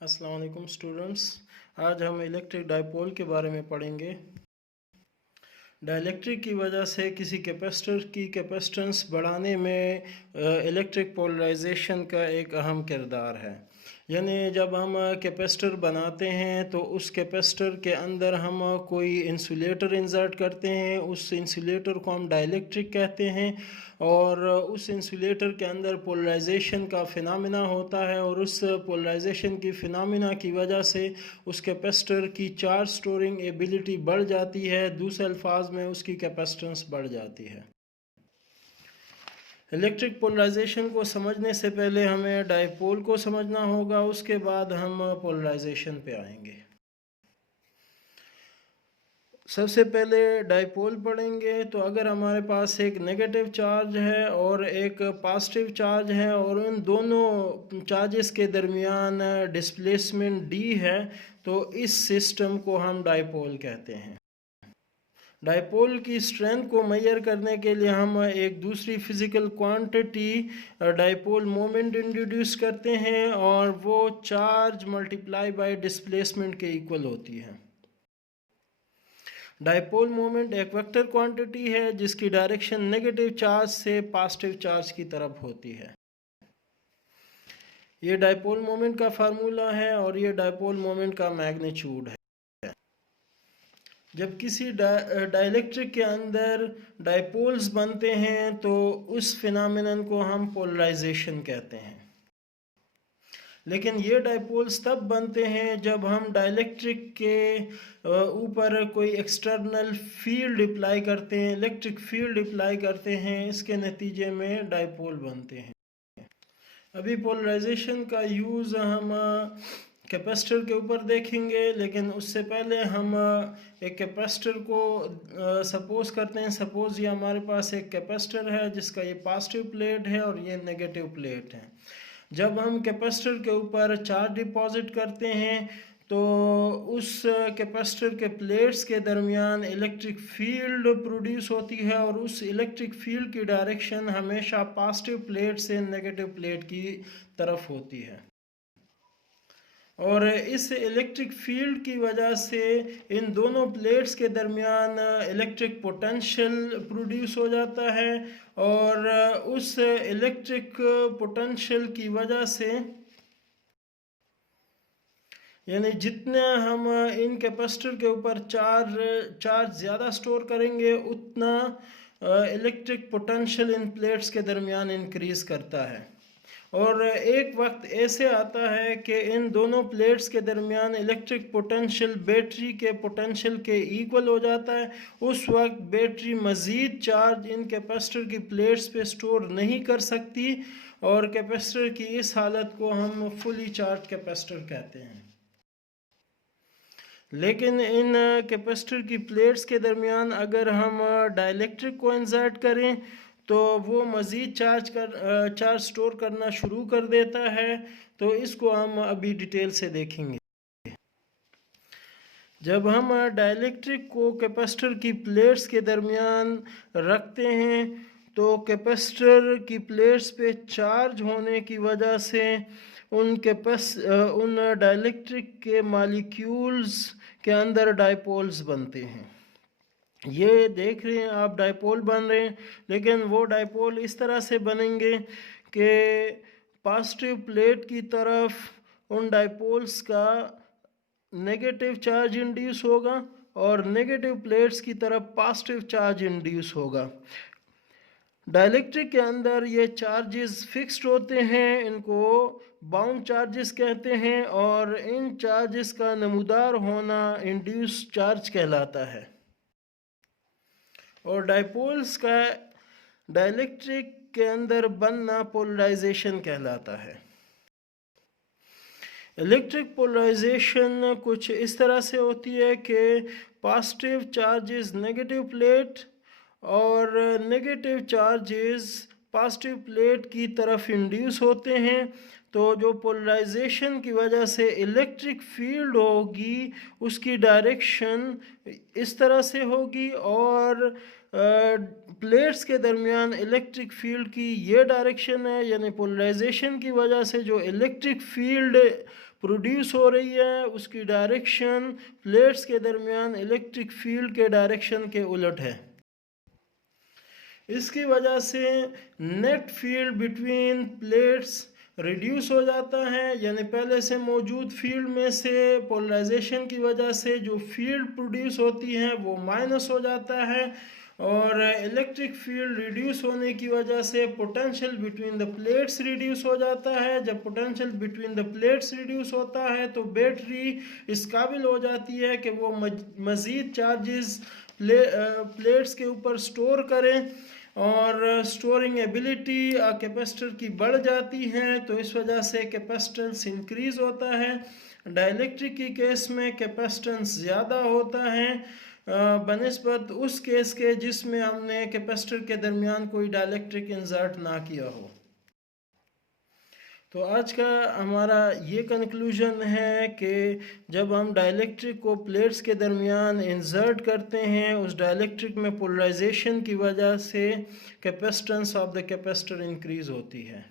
अस्सलाम वालेकुम स्टूडेंट्स। आज हम इलेक्ट्रिक डाइपोल के बारे में पढ़ेंगे। डाइलेक्ट्रिक की वजह से किसी कैपेसिटर की कैपेसिटेंस बढ़ाने में इलेक्ट्रिक पोलराइजेशन का एक अहम किरदार है। यानी जब हम कैपेसिटर बनाते हैं तो उस कैपेसिटर के अंदर हम कोई इंसुलेटर इंसर्ट करते हैं, उस इंसुलेटर को हम डाइलेक्ट्रिक कहते हैं और उस इंसुलेटर के अंदर पोलराइजेशन का फिनोमेना होता है और उस पोलराइजेशन की फिनोमेना की वजह से उस कैपेसिटर की चार्ज स्टोरिंग एबिलिटी बढ़ जाती है, दूसरे अल्फाज में उसकी कैपेसिटेंस बढ़ जाती है। इलेक्ट्रिक पोलराइजेशन को समझने से पहले हमें डाइपोल को समझना होगा, उसके बाद हम पोलराइजेशन पे आएंगे। सबसे पहले डाइपोल पढ़ेंगे तो अगर हमारे पास एक नेगेटिव चार्ज है और एक पॉजिटिव चार्ज है और उन दोनों चार्जेस के दरमियान डिस्प्लेसमेंट डी है तो इस सिस्टम को हम डाइपोल कहते हैं। डाइपोल की स्ट्रेंथ को मेजर करने के लिए हम एक दूसरी physical quantity dipole moment introduce करते हैं और वो चार्ज मल्टीप्लाई बाय डिस्प्लेसमेंट के इक्वल होती है। डाइपोल मोमेंट एक वेक्टर क्वांटिटी है जिसकी डायरेक्शन नेगेटिव चार्ज से पॉजिटिव चार्ज की तरफ होती है। ये डाइपोल मोमेंट का फार्मूला है और ये डाइपोल मोमेंट का मैग्नीट्यूड है। जब किसी डाइलेक्ट्रिक के अंदर डाइपोल्स बनते हैं तो उस फिनोमेनन को हम पोलराइजेशन कहते हैं। लेकिन ये डाइपोल्स तब बनते हैं जब हम डाइलेक्ट्रिक के ऊपर कोई एक्सटर्नल फील्ड अप्लाई करते हैं, इलेक्ट्रिक फील्ड अप्लाई करते हैं, इसके नतीजे में डाइपोल बनते हैं। अभी पोलराइजेशन का यूज़ हम कैपेसिटर के ऊपर देखेंगे, लेकिन उससे पहले हम एक कैपेसिटर को सपोज करते हैं। सपोज ये हमारे पास एक कैपेसिटर है जिसका ये पॉजिटिव प्लेट है और ये नेगेटिव प्लेट है। जब हम कैपेसिटर के ऊपर चार्ज डिपॉजिट करते हैं तो उस कैपेसिटर के प्लेट्स के दरमियान इलेक्ट्रिक फील्ड प्रोड्यूस होती है और उस इलेक्ट्रिक फील्ड की डायरेक्शन हमेशा पॉजिटिव प्लेट से नेगेटिव प्लेट की तरफ होती है और इस इलेक्ट्रिक फील्ड की वजह से इन दोनों प्लेट्स के दरमियान इलेक्ट्रिक पोटेंशियल प्रोड्यूस हो जाता है और उस इलेक्ट्रिक पोटेंशियल की वजह से यानी जितना हम इन कैपेसिटर के ऊपर चार्ज ज़्यादा स्टोर करेंगे उतना इलेक्ट्रिक पोटेंशियल इन प्लेट्स के दरमियान इंक्रीज़ करता है और एक वक्त ऐसे आता है कि इन दोनों प्लेट्स के दरमियान इलेक्ट्रिक पोटेंशियल बैटरी के पोटेंशियल के इक्वल हो जाता है। उस वक्त बैटरी मज़ीद चार्ज इन कैपेसिटर की प्लेट्स पे स्टोर नहीं कर सकती और कैपेसिटर की इस हालत को हम फुली चार्ज कैपेसिटर कहते हैं। लेकिन इन कैपेसिटर की प्लेट्स के दरमियान अगर हम डाइलेक्ट्रिक को इंसर्ट करें तो वो मज़ीद चार्ज स्टोर करना शुरू कर देता है। तो इसको हम अभी डिटेल से देखेंगे। जब हम डाइलेक्ट्रिक को कैपेसिटर की प्लेट्स के दरमियान रखते हैं तो कैपेसिटर की प्लेट्स पे चार्ज होने की वजह से उन डाइलेक्ट्रिक के मॉलिक्यूल्स के अंदर डाइपोल्स बनते हैं। ये देख रहे हैं आप, डाइपोल बन रहे हैं, लेकिन वो डाइपोल इस तरह से बनेंगे कि पॉजिटिव प्लेट की तरफ उन डाइपोल्स का नेगेटिव चार्ज इंड्यूस होगा और नेगेटिव प्लेट्स की तरफ पॉजिटिव चार्ज इंड्यूस होगा। डाइलेक्ट्रिक के अंदर ये चार्जेस फिक्स्ड होते हैं, इनको बाउंड चार्जेस कहते हैं और इन चार्जेस का नमूदार होना इंड्यूस चार्ज कहलाता है और डाइपोल्स का डाइलेक्ट्रिक के अंदर बनना पोलराइजेशन कहलाता है। इलेक्ट्रिक पोलराइजेशन कुछ इस तरह से होती है कि पॉजिटिव चार्जेस नेगेटिव प्लेट और नेगेटिव चार्जेस पॉजिटिव प्लेट की तरफ इंड्यूस होते हैं। तो जो पोलराइजेशन की वजह से इलेक्ट्रिक फील्ड होगी उसकी डायरेक्शन इस तरह से होगी और प्लेट्स के दरमियान इलेक्ट्रिक फील्ड की ये डायरेक्शन है, यानी पोलराइजेशन की वजह से जो इलेक्ट्रिक फील्ड प्रोड्यूस हो रही है उसकी डायरेक्शन प्लेट्स के दरमियान इलेक्ट्रिक फील्ड के डायरेक्शन के उलट है। इसकी वजह से net field between plates reduce हो जाता है, यानी पहले से मौजूद फील्ड में से पोलराइजेशन की वजह से जो फील्ड प्रोड्यूस होती है वो माइनस हो जाता है, और इलेक्ट्रिक फील्ड रिड्यूस होने की वजह से potential between the plates reduce हो जाता है। जब potential between the plates reduce होता है तो बैटरी इस काबिल हो जाती है कि वो मज़ीद चार्जेस प्लेट्स के ऊपर स्टोर करें, और स्टोरिंग एबिलिटी कैपेसिटर की बढ़ जाती है, तो इस वजह से कैपेसिटेंस इंक्रीज़ होता है। डाइलेक्ट्रिक की केस में कैपेसिटेंस ज़्यादा होता है बनिस्बत उस केस के जिसमें हमने कैपेसिटर के दरमियान कोई डाइलेक्ट्रिक इंसर्ट ना किया हो। तो आज का हमारा ये कंक्लूजन है कि जब हम डाइलेक्ट्रिक को प्लेट्स के दरमियान इंसर्ट करते हैं उस डाइलेक्ट्रिक में पोलराइजेशन की वजह से capacitance of the capacitor increase होती है।